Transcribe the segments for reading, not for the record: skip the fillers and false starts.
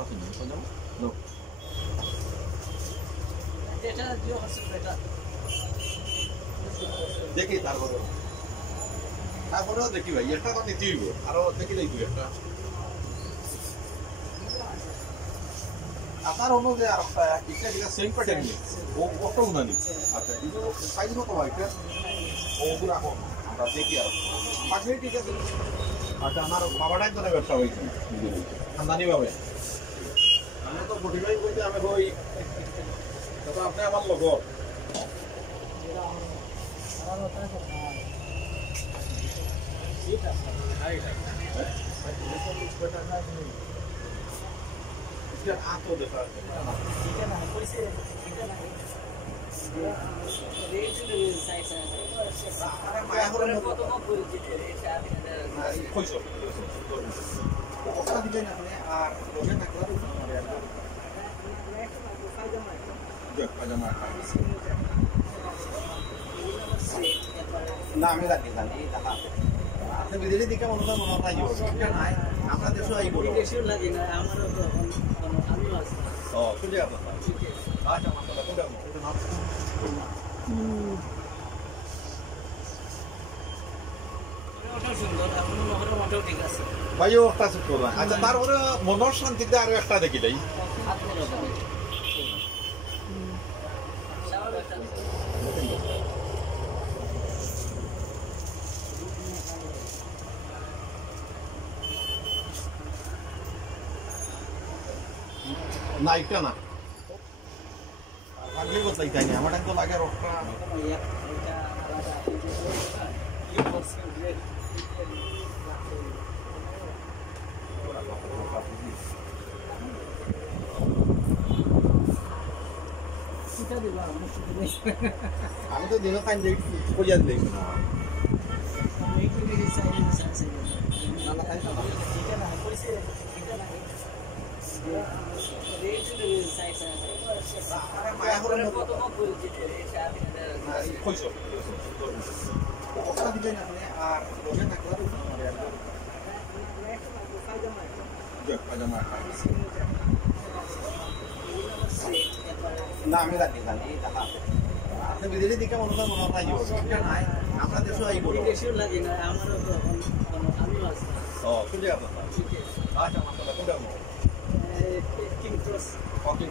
আছে না তো যাও নো এটা জিও হচ্ছে এটা দেখি তারপরেও দেখি ভাই এটা তো নিতেই হবে আরো দেখি দেখি একটা আপনার অনুযায়ী আর একটা এটা সেম প্যাটার্ন নেই ও কত উনানি আচ্ছা এটা সাইজ কত হয় এটা ওগুলো এখন আমরা দেখি আর পাখি ঠিক আছে আচ্ছা আমার বাবাটাই তো ব্যবসা হয়েছে খানদানি ভাবে আমি তো মোটিভাই বলতে আমি ওই তো আপনি আমার লোক আতো দেখা না আমি জানি জানা আপনি বিদেশি দিকে মনে হয় মনে হয় নাই আমরা দেশে আই বলো দেশেও লাগে না আমারও তো আমিও আছি ও শুনলে আপনার আচ্ছা মাশাআল্লাহ কোনটা নাম ওটা সুন্দর এখন মহরম ওটাও ঠিক আছে ভাইও একটা ছোট আচ্ছা তারপরে মনের শান্তিতে আরো একটা দেখি দেই না এটা না লাগলে বলতে চাই না আমার তো লাগে রোগটা আমি তো দিনও খাই দেই কইয়া দেই না না আমি জানি জানা আপনি বিদেশি দিকে মনে হয় নাই আমরা দেশে আই বলো দেশেও লাগে না আমারও তো আমিও আছি ও শুনলে আপনার আচ্ছা মাশাআল্লাহ কোনটা কিং ক্রস আপনি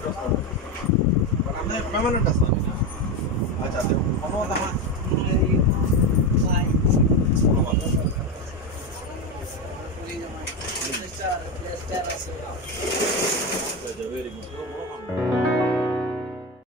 পার্মানেন্ট আছে আচ্ছা কোনো দামা বাই কোনো কথা লেস্টার আছে ভেরি গুড